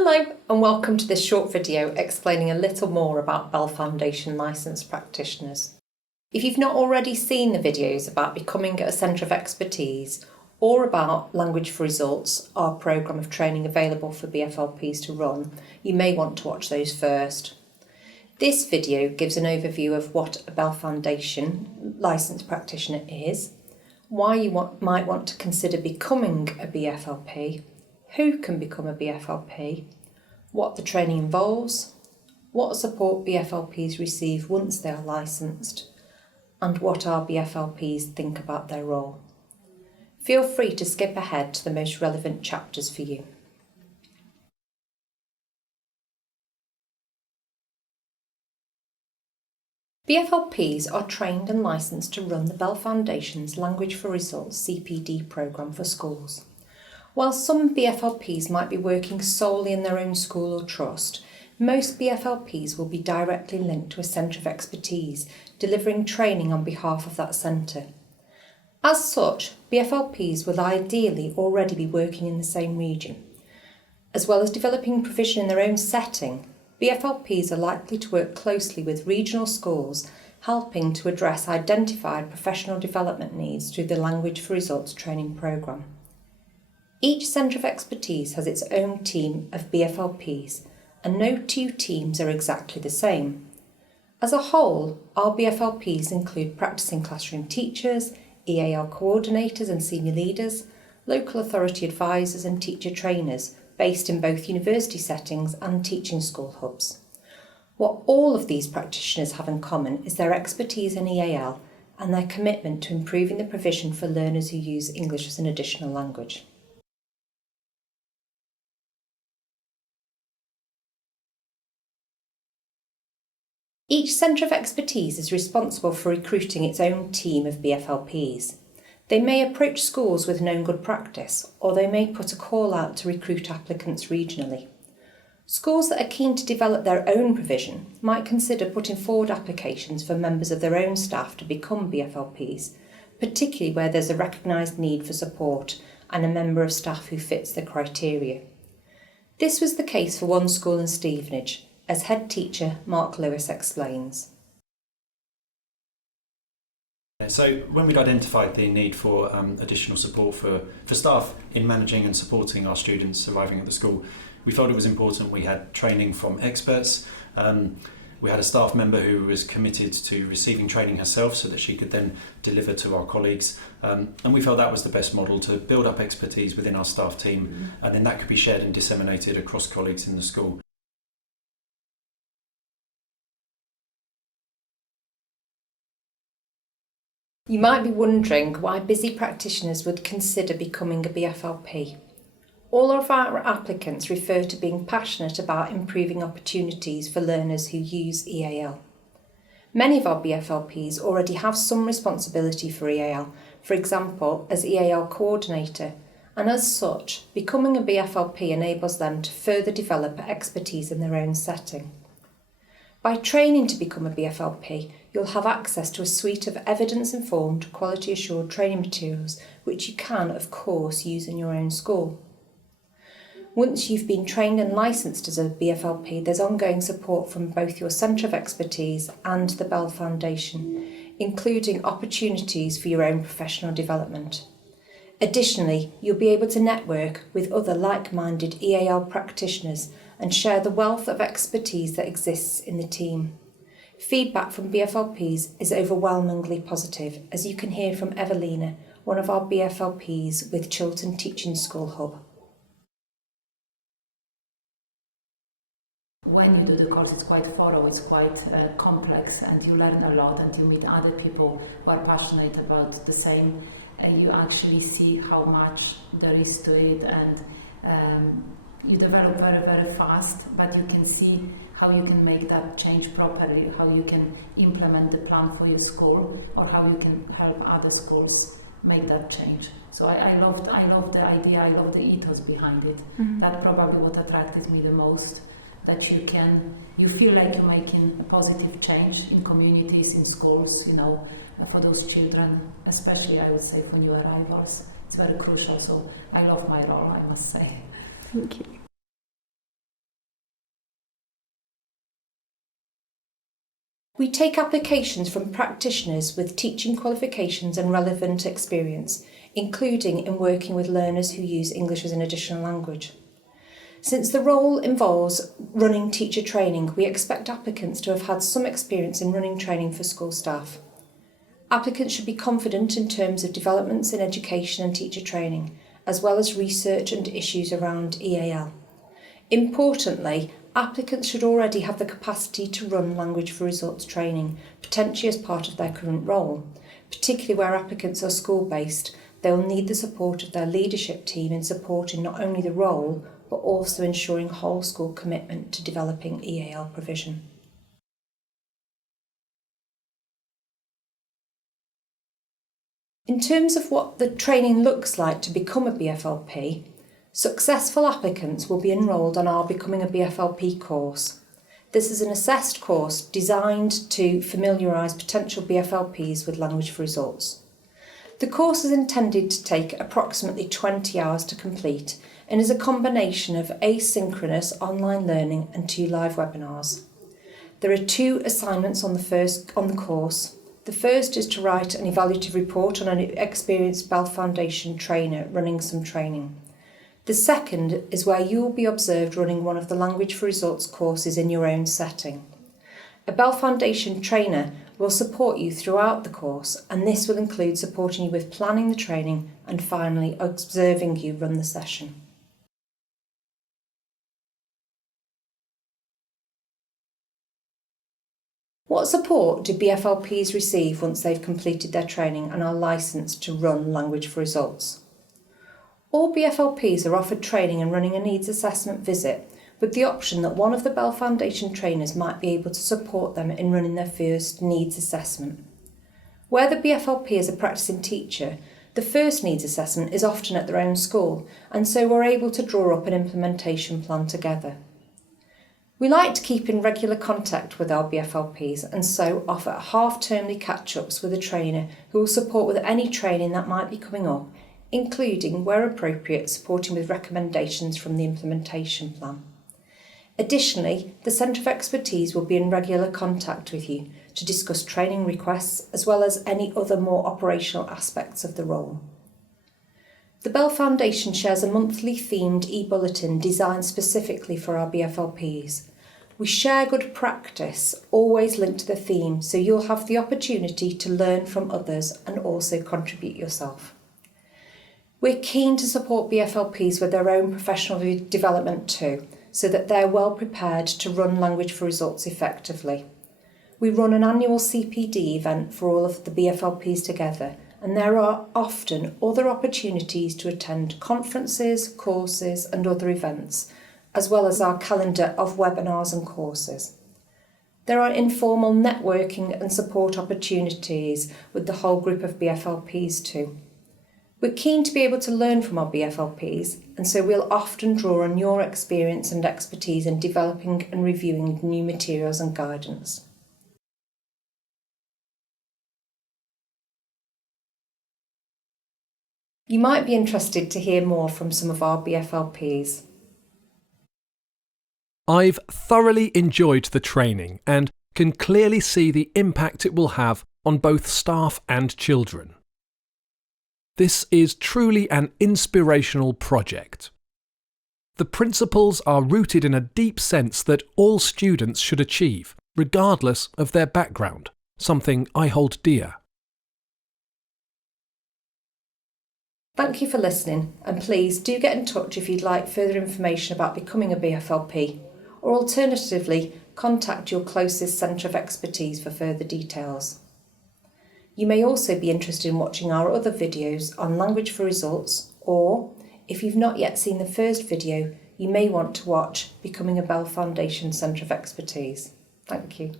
Hello and welcome to this short video explaining a little more about Bell Foundation licensed practitioners. If you've not already seen the videos about becoming a centre of expertise or about Language for Results, our programme of training available for BFLPs to run, you may want to watch those first. This video gives an overview of what a Bell Foundation licensed practitioner is, why you might want to consider becoming a BFLP, who can become a BFLP, what the training involves, what support BFLPs receive once they are licensed, and what our BFLPs think about their role. Feel free to skip ahead to the most relevant chapters for you. BFLPs are trained and licensed to run the Bell Foundation's Language for Results CPD programme for schools. While some BFLPs might be working solely in their own school or trust, most BFLPs will be directly linked to a centre of expertise, delivering training on behalf of that centre. As such, BFLPs will ideally already be working in the same region. As well as developing provision in their own setting, BFLPs are likely to work closely with regional schools, helping to address identified professional development needs through the Language for Results training programme. Each centre of expertise has its own team of BFLPs, and no two teams are exactly the same. As a whole, our BFLPs include practising classroom teachers, EAL coordinators and senior leaders, local authority advisors and teacher trainers based in both university settings and teaching school hubs. What all of these practitioners have in common is their expertise in EAL and their commitment to improving the provision for learners who use English as an additional language. Each centre of expertise is responsible for recruiting its own team of BFLPs. They may approach schools with known good practice, or they may put a call out to recruit applicants regionally. Schools that are keen to develop their own provision might consider putting forward applications for members of their own staff to become BFLPs, particularly where there's a recognised need for support and a member of staff who fits the criteria. This was the case for one school in Stevenage, as head teacher Mark Lewis explains. So when we'd identified the need for additional support for staff in managing and supporting our students arriving at the school, we felt it was important we had training from experts. We had a staff member who was committed to receiving training herself so that she could then deliver to our colleagues, and we felt that was the best model to build up expertise within our staff team, and then that could be shared and disseminated across colleagues in the school. You might be wondering why busy practitioners would consider becoming a BFLP. All of our applicants refer to being passionate about improving opportunities for learners who use EAL. Many of our BFLPs already have some responsibility for EAL, for example as EAL coordinator, and as such, becoming a BFLP enables them to further develop expertise in their own setting. By training to become a BFLP, you'll have access to a suite of evidence-informed, quality-assured training materials which you can, of course, use in your own school. Once you've been trained and licensed as a BFLP, there's ongoing support from both your centre of expertise and the Bell Foundation, including opportunities for your own professional development. Additionally, you'll be able to network with other like-minded EAL practitioners and share the wealth of expertise that exists in the team. Feedback from BFLPs is overwhelmingly positive, as you can hear from Evelina, one of our BFLPs with Chiltern Teaching School Hub. When you do the course, it's quite thorough, it's quite complex, and you learn a lot and you meet other people who are passionate about the same. You actually see how much there is to it, and you develop very, very fast, but you can see how you can make that change properly, how you can implement the plan for your school, or how you can help other schools make that change. So I love the idea, I love the ethos behind it. That probably what attracted me the most, that you feel like you're making a positive change in communities, in schools, for those children, especially I would say for new arrivals. It's very crucial, so I love my role, I must say. Thank you. We take applications from practitioners with teaching qualifications and relevant experience, including in working with learners who use English as an additional language. Since the role involves running teacher training, we expect applicants to have had some experience in running training for school staff. Applicants should be confident in terms of developments in education and teacher training, as well as research and issues around EAL. Importantly, applicants should already have the capacity to run language for results training, potentially as part of their current role. Particularly where applicants are school-based, they will need the support of their leadership team in supporting not only the role, but also ensuring whole school commitment to developing EAL provision. In terms of what the training looks like to become a BFLP, successful applicants will be enrolled on our Becoming a BFLP course. This is an assessed course designed to familiarise potential BFLPs with language for results. The course is intended to take approximately 20 hours to complete and is a combination of asynchronous online learning and 2 live webinars. There are 2 assignments on the course. The first is to write an evaluative report on an experienced BELF Foundation trainer running some training. The second is where you will be observed running one of the Language for Results courses in your own setting. A BELF Foundation trainer will support you throughout the course, and this will include supporting you with planning the training and finally observing you run the session. What support do BFLPs receive once they've completed their training and are licensed to run Language for Results? All BFLPs are offered training and running a needs assessment visit, with the option that one of the BELF Foundation trainers might be able to support them in running their first needs assessment. Where the BFLP is a practicing teacher, the first needs assessment is often at their own school, and so we're able to draw up an implementation plan together. We like to keep in regular contact with our BFLPs and so offer half-termly catch-ups with a trainer who will support with any training that might be coming up, including, where appropriate, supporting with recommendations from the implementation plan. Additionally, the Centre of Expertise will be in regular contact with you to discuss training requests as well as any other more operational aspects of the role. The BELF Foundation shares a monthly themed e-bulletin designed specifically for our BFLPs. We share good practice, always linked to the theme, so you'll have the opportunity to learn from others and also contribute yourself. We're keen to support BFLPs with their own professional development too, so that they're well prepared to run Language for Results effectively. We run an annual CPD event for all of the BFLPs together, and there are often other opportunities to attend conferences, courses and other events, as well as our calendar of webinars and courses. There are informal networking and support opportunities with the whole group of BFLPs too. We're keen to be able to learn from our BFLPs, and so we'll often draw on your experience and expertise in developing and reviewing new materials and guidance. You might be interested to hear more from some of our BFLPs. I've thoroughly enjoyed the training and can clearly see the impact it will have on both staff and children. This is truly an inspirational project. The principles are rooted in a deep sense that all students should achieve, regardless of their background, something I hold dear. Thank you for listening, and please do get in touch if you'd like further information about becoming a BFLP, or alternatively, contact your closest Centre of Expertise for further details. You may also be interested in watching our other videos on Language for Results, or, if you've not yet seen the first video, you may want to watch Becoming a BELF Foundation Centre of Expertise. Thank you.